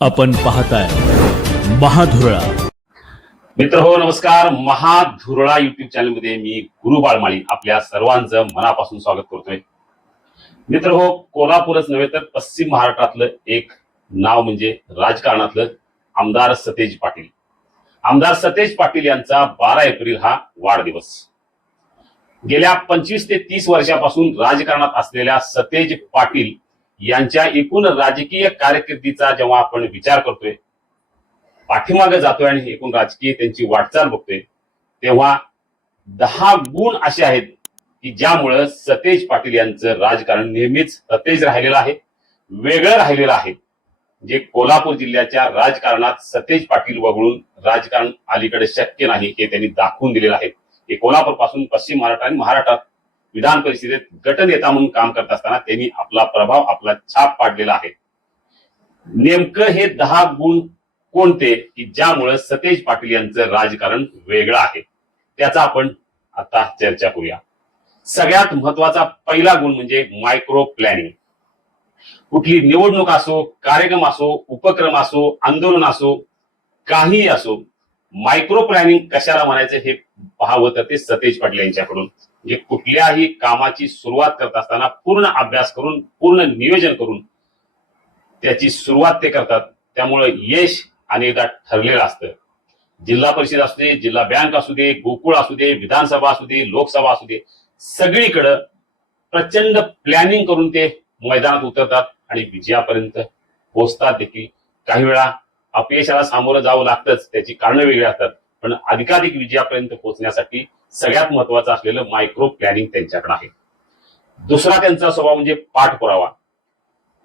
आपण पाहताय महाधुरळा. मित्र हो नमस्कार. महाधुरळा युट्यूब चॅनलमध्ये मी गुरु बाळमाळी आपल्या सर्वांचं मनापासून स्वागत करतोय. मित्र हो कोल्हापूरच नव्हे तर पश्चिम महाराष्ट्रातलं एक नाव म्हणजे राजकारणातलं आमदार सतेज पाटील. आमदार सतेज पाटील यांचा बारा एप्रिल हा वाढदिवस. गेल्या पंचवीस ते तीस वर्षापासून राजकारणात असलेल्या सतेज पाटील यांच्या एकूण राजकीय कारकिर्दीचा जेव्हा आपण विचार करतोय पाठीमागे जातोय आणि एकूण राजकीय त्यांची वाटचाल बघतोय तेव्हा दहा गुण असे आहेत की ज्यामुळं सतेज पाटील यांचं राजकारण नेहमीच सतेज राहिलेलं आहे वेगळं राहिलेलं आहे. जे कोल्हापूर जिल्ह्याच्या राजकारणात सतेज पाटील वगळून राजकारण अलीकडे शक्य नाही हे त्यांनी दाखवून दिलेलं आहे. हे कोल्हापूरपासून पश्चिम महाराष्ट्र आणि महाराष्ट्रात विधान परिषदेत गटनेता म्हणून काम करत असताना त्यांनी आपला प्रभाव आपला छाप पाडलेला आहे. नेमकं हे दहा गुण कोणते की ज्यामुळे सतेज पाटील यांचं राजकारण वेगळं आहे? त्याचा आपण आता चर्चा करूया. सगळ्यात महत्त्वाचा पहिला गुण म्हणजे मायक्रो प्लॅनिंग कुठली निवडणूक असो कार्यक्रम असो उपक्रम असो आंदोलन असो काहीही असो मायक्रो प्लॅनिंग कशाला म्हणायचं हे पाहावं तर ते सतेज पाटील यांच्याकडून. म्हणजे कुठल्याही कामाची सुरुवात करत असताना पूर्ण अभ्यास करून पूर्ण नियोजन करून त्याची सुरुवात ते करतात. त्यामुळे यश अनेकदा ठरलेलं असतं. जिल्हा परिषद असू दे जिल्हा बँक असू दे गोकुळ असू दे विधानसभा असू दे लोकसभा असू दे सगळीकडं प्रचंड प्लॅनिंग करून ते मैदानात उतरतात आणि विजयापर्यंत पोहोचतात देखील. काही वेळा अपयशाला सामोरं जावं लागतंच त्याची कारणं वेगळी असतात. पण अधिकाधिक विजयापर्यंत पोहोचण्यासाठी सगळ्यात महत्वाचं असलेलं मायक्रो प्लॅनिंग त्यांच्याकडे आहे. दुसरा त्यांचा स्वभाव म्हणजे पाठपुरावा.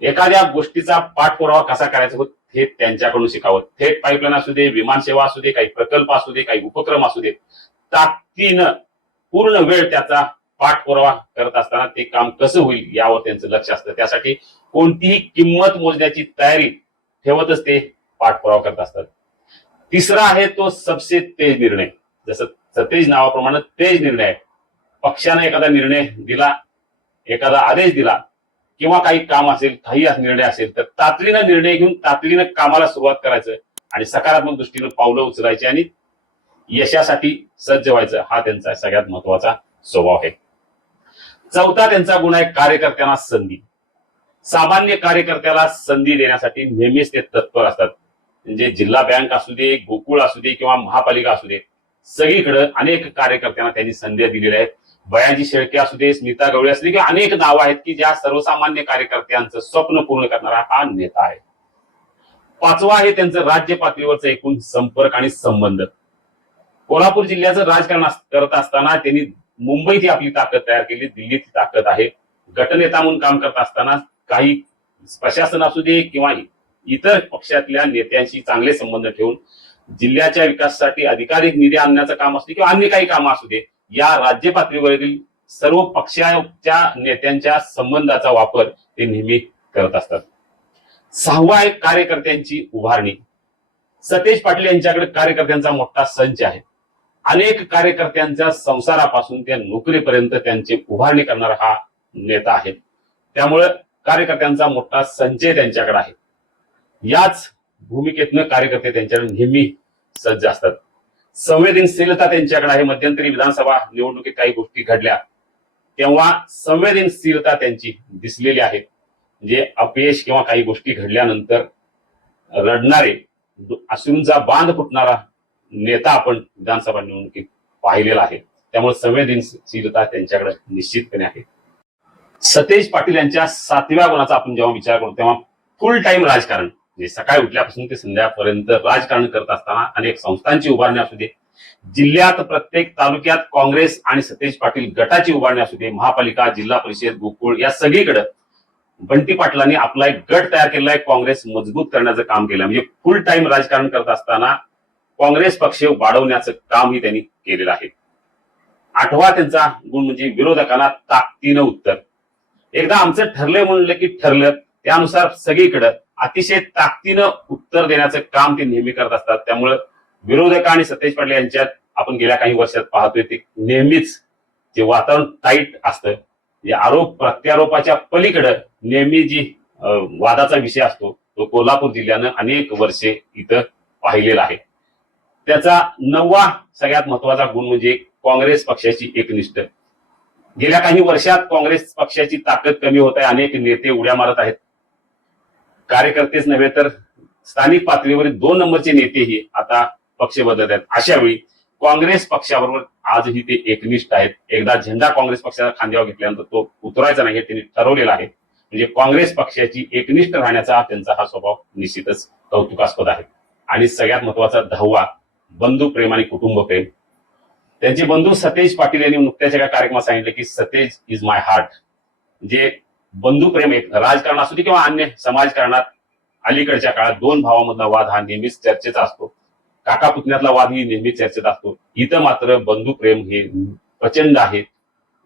एखाद्या गोष्टीचा पाठपुरावा कसा करायचा होत हे त्यांच्याकडून शिकावं. थेट पाईपलाईन असू दे विमानसेवा असू दे काही प्रकल्प असू दे काही उपक्रम असू दे ताकदीनं पूर्ण वेळ त्याचा पाठपुरावा करत असताना ते काम कसं होईल यावर त्यांचं लक्ष असतं. त्यासाठी कोणतीही किंमत मोजण्याची तयारी ठेवतच ते पाठपुरावा करत असतात. तिसरा आहे तो सबसे तेज निर्णय. जसं सतेज नावाप्रमाणे तेज निर्णय आहे. पक्षाने एखादा निर्णय दिला एखादा आदेश दिला किंवा काही काम असेल काही निर्णय असेल तर तातडीनं निर्णय घेऊन तातडीनं कामाला सुरुवात करायचं आणि सकारात्मक दृष्टीनं पावलं उचलायची आणि यशासाठी सज्ज व्हायचं. हा त्यांचा सगळ्यात महत्त्वाचा स्वभाव आहे. चौथा त्यांचा गुण आहे कार्यकर्त्यांना संधी. सामान्य कार्यकर्त्याला संधी देण्यासाठी नेहमीच ते तत्पर असतात. म्हणजे जिल्हा बँक असू दे गोकुळ असू दे किंवा महापालिका असू दे सगळीकडे अनेक कार्यकर्त्यांना त्यांनी संधी दिलेल्या आहेत. बयाजी शेळके असू दे स्मिता गवळे असू दे किंवा अनेक नावं आहेत की ज्या सर्वसामान्य कार्यकर्त्यांचं स्वप्न पूर्ण करणारा हा नेता आहे. पाचवा आहे त्यांचं राज्य पातळीवरचं एकूण संपर्क आणि संबंध. कोल्हापूर जिल्ह्याचं राजकारण करत असताना त्यांनी मुंबईत ही आपली ताकद तयार केली दिल्लीची ताकद आहे. गटनेता म्हणून काम करत असताना काही प्रशासन असू दे किंवा इतर पक्षातल्या नेत्यांशी चांगले संबंध ठेवून जिल्ह्याच्या विकासासाठी अधिकाधिक निधी आणण्याचं काम असू दे किंवा अन्य काही कामं असू दे या राज्य पातळीवरील सर्व पक्षाच्या नेत्यांच्या संबंधाचा वापर ते नेहमी करत असतात. सहावा आहे कार्यकर्त्यांची उभारणी. सतेज पाटील यांच्याकडे कार्यकर्त्यांचा मोठा संच आहे. अनेक कार्यकर्त्यांच्या संसारापासून त्या नोकरीपर्यंत त्यांची उभारणी करणारा हा नेता आहे. त्यामुळे कार्यकर्त्यांचा मोठा संचय त्यांच्याकडे आहे. याच भूमिकेतनं कार्यकर्ते त्यांच्याकडे नेहमी सज्ज असतात. संवेदनशीलता त्यांच्याकडे आहे. मध्यंतरी विधानसभा निवडणुकीत काही गोष्टी घडल्या. तेव्हा संवेदनशीलता त्यांची दिसलेली आहे. म्हणजे अपयश किंवा काही गोष्टी घडल्यानंतर रडणारे अश्रूंचा बांध फुटणारा नेता आपण विधानसभा निवडणुकीत पाहिलेला आहे. त्यामुळे संवेदनशीलता त्यांच्याकडे निश्चितपणे आहे. सतेज पाटील यांच्या सातव्या गुणाचा आपण जेव्हा विचार करतो तेव्हा फुल टाइम राजकारण. म्हणजे सकाळी उठल्यापासून ते संध्याकाळपर्यंत राजकारण करत असताना अनेक संस्थांची उभारणी असू दे जिल्ह्यात प्रत्येक तालुक्यात काँग्रेस आणि सतेज पाटील गटाची उभारणी असू दे महापालिका जिल्हा परिषद गोकुळ या सगळीकडे बंटी पाटलांनी आपला एक गट तयार केलेला आहे काँग्रेस मजबूत करण्याचं काम केलं म्हणजे फुल टाइम राजकारण करत असताना काँग्रेस पक्ष वाढवण्याचं कामही त्यांनी केलेलं आहे. आठवा त्यांचा गुण म्हणजे विरोधकांना ताकदीनं उत्तर. एकदा आमचं ठरलंय म्हणलं की ठरलं त्यानुसार सगळीकडं अतिशय ताकदीनं उत्तर देण्याचं काम ते नेहमी करत असतात. त्यामुळं विरोधक आणि सतेज पाटील यांच्यात आपण गेल्या काही वर्षात पाहतोय ते नेहमीच जे वातावरण टाईट असतं जे आरोप प्रत्यारोपाच्या पलीकडे नेहमी जी वादाचा विषय असतो तो कोल्हापूर जिल्ह्यानं अनेक वर्षे इथं पाहिलेला आहे. त्याचा नववा सगळ्यात महत्त्वाचा गुण म्हणजे काँग्रेस पक्षाची एकनिष्ठ. गेल्या काही वर्षात काँग्रेस पक्षाची ताकद कमी होत आहे अनेक नेते उड्या मारत आहेत. कार्यकर्तेच नव्हे तर स्थानिक पातळीवरील दोन नंबरचे नेतेही आता पक्ष बदलत आहेत. अशा वेळी काँग्रेस पक्षाबरोबर आजही ते एकनिष्ठ आहेत. एकदा झेंडा काँग्रेस पक्षाचा खांद्यावर घेतल्यानंतर तो उतरायचा नाही हे त्यांनी ठरवलेला आहे. म्हणजे काँग्रेस पक्षाची एकनिष्ठ राहण्याचा त्यांचा हा स्वभाव निश्चितच कौतुकास्पद आहे. आणि सगळ्यात महत्त्वाचा दहावा बंधू प्रेम आणि कुटुंब प्रेम. त्यांचे बंधू सतेज पाटील यांनी नुकत्याच एका कार्यक्रमात सांगितले की सतेज इज माय हार्ट जे बंधुप्रेम एक राजकारण असू दे किंवा अन्य समाजकारणात अलीकडच्या काळात दोन भावामधला वाद हा नेहमीच चर्चेचा असतो. काका पुतण्यातला वाद ही नेहमीच चर्चेत असतो. इथं मात्र बंधुप्रेम हे प्रचंड आहे.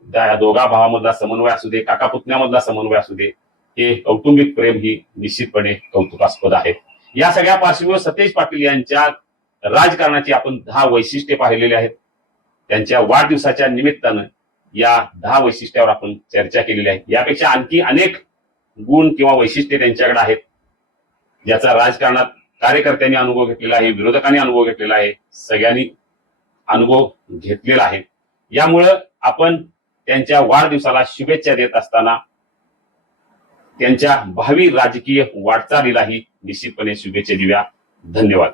त्या दोघा भावामधला समन्वय असू दे काका पुतण्यामधला समन्वय असू दे हे कौटुंबिक प्रेम ही निश्चितपणे कौतुकास्पद आहे. या सगळ्या पार्श्वभूमीवर सतेज पाटील यांच्या राजकारणाची आपण दहा वैशिष्ट्ये पाहिलेली आहेत. त्यांच्या वाढदिवसाच्या निमित्तानं या दहा वैशिष्ट्यावर आपण चर्चा केलेली आहे. यापेक्षा आणखी अनेक गुण किंवा वैशिष्ट्ये त्यांच्याकडे आहेत. ज्याचा राजकारणात कार्यकर्त्यांनी अनुभव घेतलेला आहे विरोधकांनी अनुभव घेतलेला आहे सगळ्यांनी अनुभव घेतलेला आहे. यामुळं आपण त्यांच्या वाढदिवसाला शुभेच्छा देत असताना त्यांच्या भावी राजकीय वाटचालीलाही निश्चितपणे शुभेच्छा देऊया. धन्यवाद.